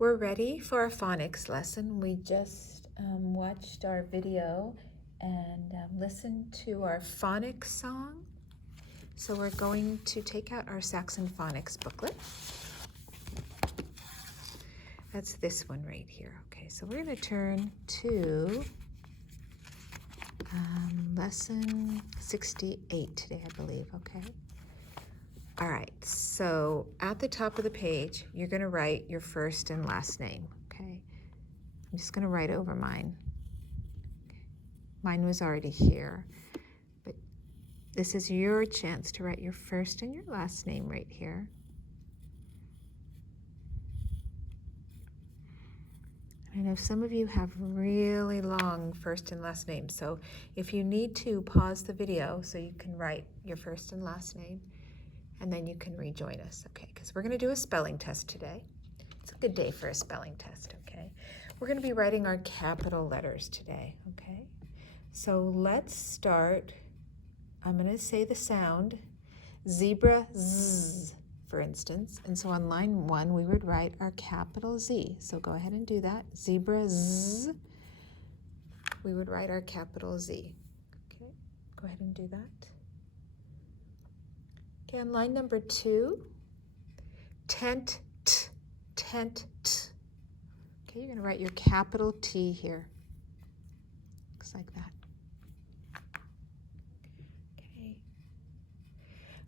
We're ready for our phonics lesson. We just watched our video and listened to our phonics song. So we're going to take out our Saxon Phonics booklet. That's this one right here. Okay, so we're going to turn to lesson 68 today, I believe, okay? All right, so at the top of the page, you're going to write your first and last name, okay? I'm just going to write over mine. Mine was already here, but this is your chance to write your first and your last name right here. I know some of you have really long first and last names, so if you need to, pause the video so you can write your first and last name, and then you can rejoin us, okay? Because we're going to do a spelling test today. It's a good day for a spelling test, okay? We're going to be writing our capital letters today, okay? So let's start. I'm going to say the sound, zebra, z, for instance. And so on line 1, we would write our capital Z. So go ahead and do that. Zebra, z. We would write our capital Z. Okay, go ahead and do that. Okay, on line number 2, tent, t, tent, t. Okay, you're going to write your capital T here. Looks like that. Okay.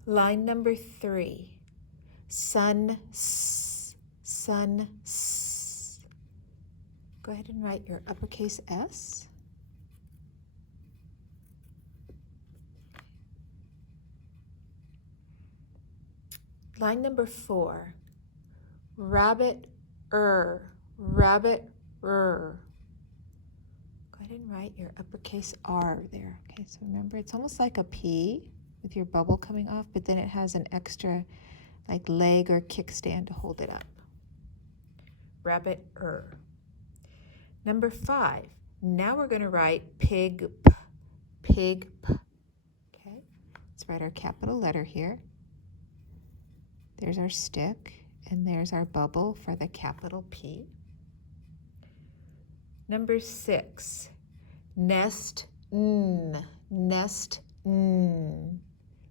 Line number 3, sun, s, sun, s. Go ahead and write your uppercase S. Line number 4, rabbit, rabbit, Go ahead and write your uppercase R there. Okay, so remember, it's almost like a P with your bubble coming off, but then it has an extra like leg or kickstand to hold it up. Rabbit, Number 5, now we're going to write pig, p, pig, p. Okay, let's write our capital letter here. There's our stick, and there's our bubble for the capital P. Number 6, nest, n, nest, n.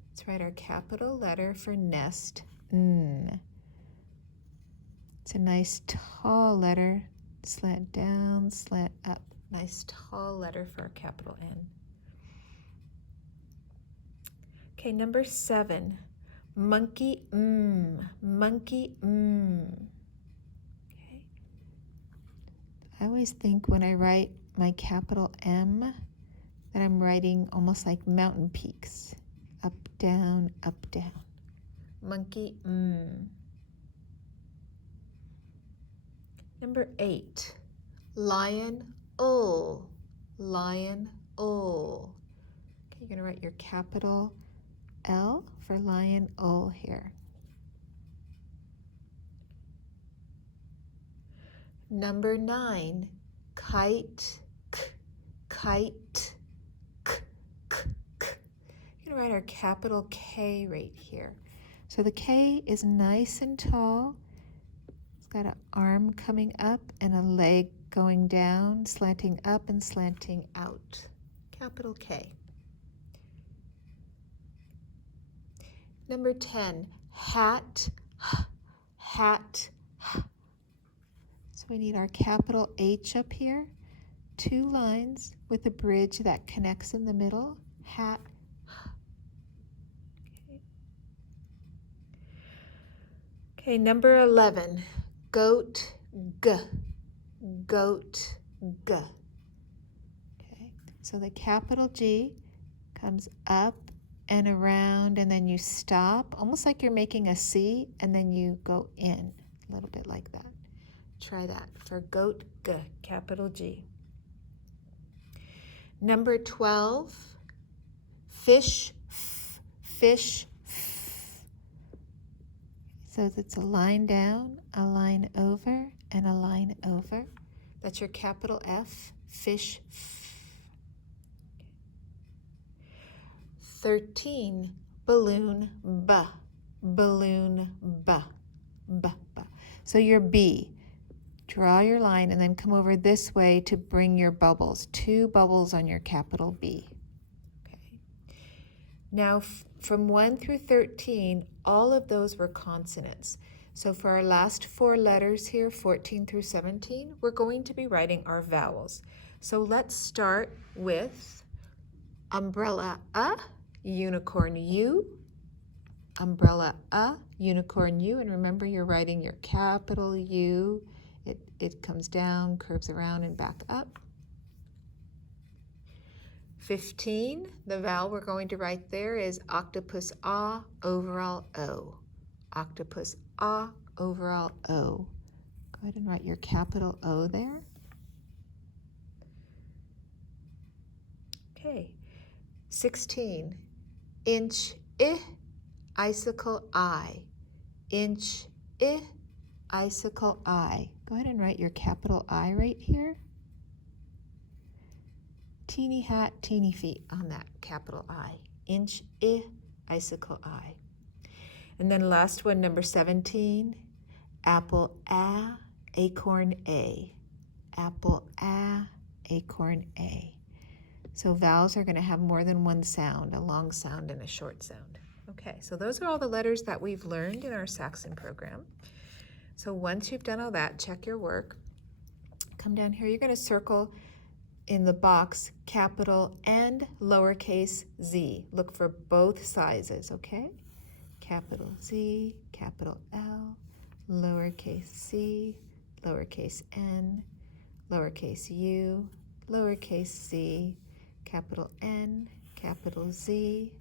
Let's write our capital letter for nest, n. It's a nice tall letter, slant down, slant up. Nice tall letter for a capital N. Okay, number 7, monkey, monkey, Okay. I always think when I write my capital M that I'm writing almost like mountain peaks. Up, down, up, down. Monkey, Number 8, lion, lion, Okay, you're going to write your capital L for lion, here. Number 9, kite, kite, You're going to write our capital K right here. So the K is nice and tall. It's got an arm coming up and a leg going down, slanting up and slanting out. Capital K. Number 10, hat, hat. So we need our capital H up here, 2 lines with a bridge that connects in the middle, hat. Okay, number 11, goat, goat, Okay, so the capital G comes up and around, and then you stop, almost like you're making a C, and then you go in, a little bit like that. Try that for goat, capital G. Number 12, fish, fish, So it's a line down, a line over, and a line over. That's your capital F, fish, 13, balloon, balloon, ba. So your B, Draw your line and then come over this way to bring your bubbles. 2 bubbles on your capital B. Okay. Now from 1 through 13, all of those were consonants. So for our last 4 letters here, 14 through 17, we're going to be writing our vowels. So let's start with umbrella A, unicorn U, umbrella A, unicorn U, and remember you're writing your capital U. It comes down, curves around, and back up. 15, the vowel we're going to write there is octopus A, overall O. Octopus A, overall O. Go ahead and write your capital O there. Okay. 16, inch I, icicle I. Inch I, icicle I. Go ahead and write your capital I right here. Teeny hat, teeny feet on that capital I. Inch I, icicle I. And then last one, number 17, apple A, acorn A. Apple A, acorn A. So vowels are going to have more than one sound, a long sound and a short sound. Okay, so those are all the letters that we've learned in our Saxon program. So once you've done all that, check your work. Come down here, you're going to circle in the box capital and lowercase z. Look for both sizes, okay? Capital Z, capital L, lowercase c, lowercase n, lowercase u, lowercase c, capital N, capital Z,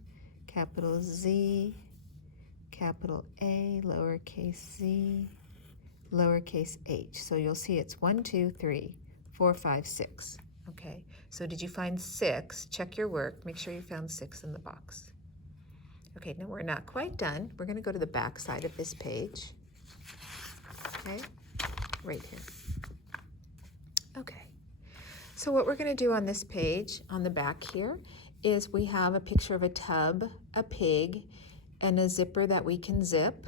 capital Z, capital A, lowercase z, lowercase h. So you'll see it's 1, 2, 3, 4, 5, 6. Okay, so did you find 6? Check your work. Make sure you found 6 in the box. Okay, now we're not quite done. We're going to go to the back side of this page. Okay, right here. Okay, so what we're going to do on this page, on the back here, is we have a picture of a tub, a pig, and a zipper that we can zip.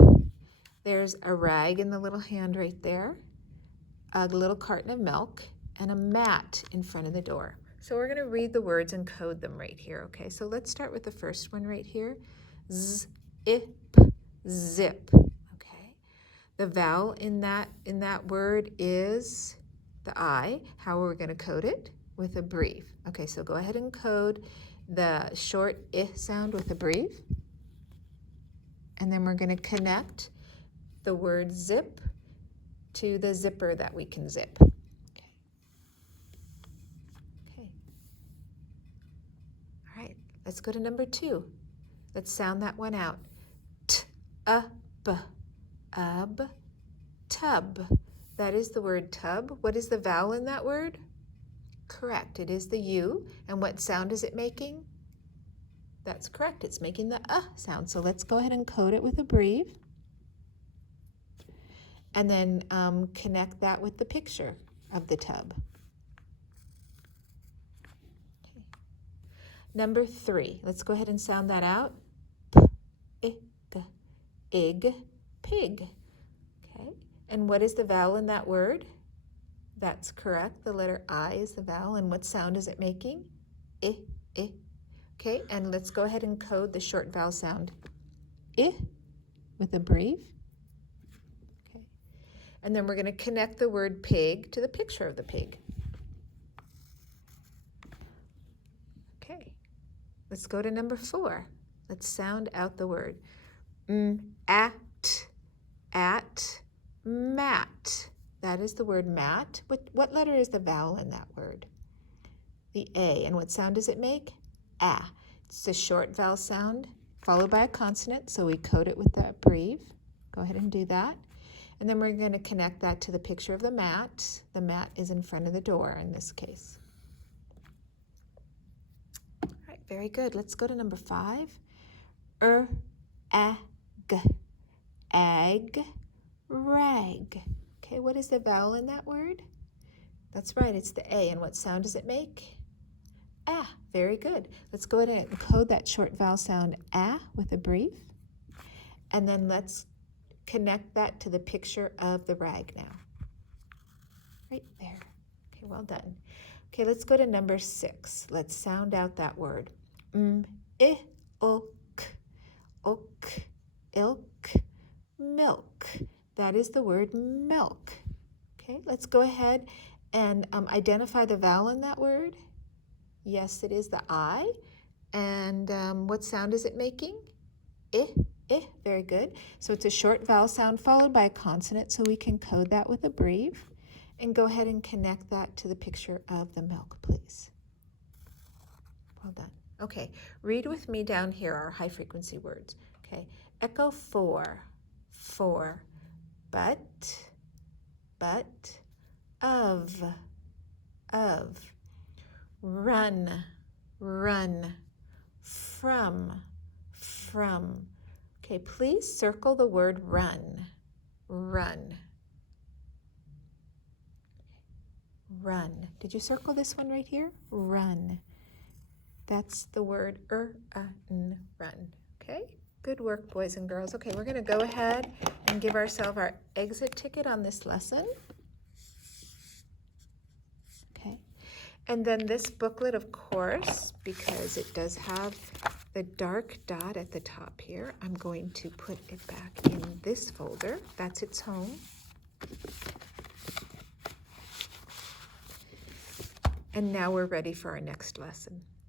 There's a rag in the little hand right there, a little carton of milk, and a mat in front of the door. So we're going to read the words and code them right here, okay? So let's start with the first one right here. Zip, zip, okay? The vowel in that word is the I. How are we going to code it? With a brief. Okay, so go ahead and code the short I sound with a brief. And then we're going to connect the word zip to the zipper that we can zip. Okay. All right, let's go to number 2. Let's sound that one out. T-up, ub, tub. That is the word tub. What is the vowel in that word? Correct, it is the U. And what sound is it making? That's correct, it's making the sound. So let's go ahead and code it with a brief. And then connect that with the picture of the tub. Okay. Number 3, let's go ahead and sound that out. P-I-G, ig, pig. Okay, and what is the vowel in that word? That's correct, the letter I is the vowel, and what sound is it making? I. Okay, and let's go ahead and code the short vowel sound I with a brief. Okay, and then we're going to connect the word pig to the picture of the pig. Okay, let's go to number 4. Let's sound out the word at, mat. That is the word mat. What letter is the vowel in that word? The A. And what sound does it make? Ah. It's a short vowel sound followed by a consonant, so we code it with that brief. Go ahead and do that. And then we're going to connect that to the picture of the mat. The mat is in front of the door in this case. All right, very good. Let's go to number 5. Ag, rag. Okay, what is the vowel in that word? That's right, it's the A. And what sound does it make? Ah, very good. Let's go ahead and code that short vowel sound ah with a brief. And then let's connect that to the picture of the rag now. right there. Okay, well done. Okay, let's go to number 6. Let's sound out that word. I, ok, ok, ilk, milk. That is the word milk. Okay, let's go ahead and identify the vowel in that word. Yes, it is the I. And what sound is it making? I, I, very good. So it's a short vowel sound followed by a consonant, so we can code that with a breve. And go ahead and connect that to the picture of the milk, please. Well done. Okay, read with me down here our high frequency words. Okay, echo for, but, of, run, from. Okay, please circle the word run. Run. Did you circle this one right here? Run. That's the word run. Okay? Good work, boys and girls. Okay, we're going to go ahead and give ourselves our exit ticket on this lesson. Okay. And then this booklet, of course, because it does have the dark dot at the top here, I'm going to put it back in this folder. That's its home. And now we're ready for our next lesson.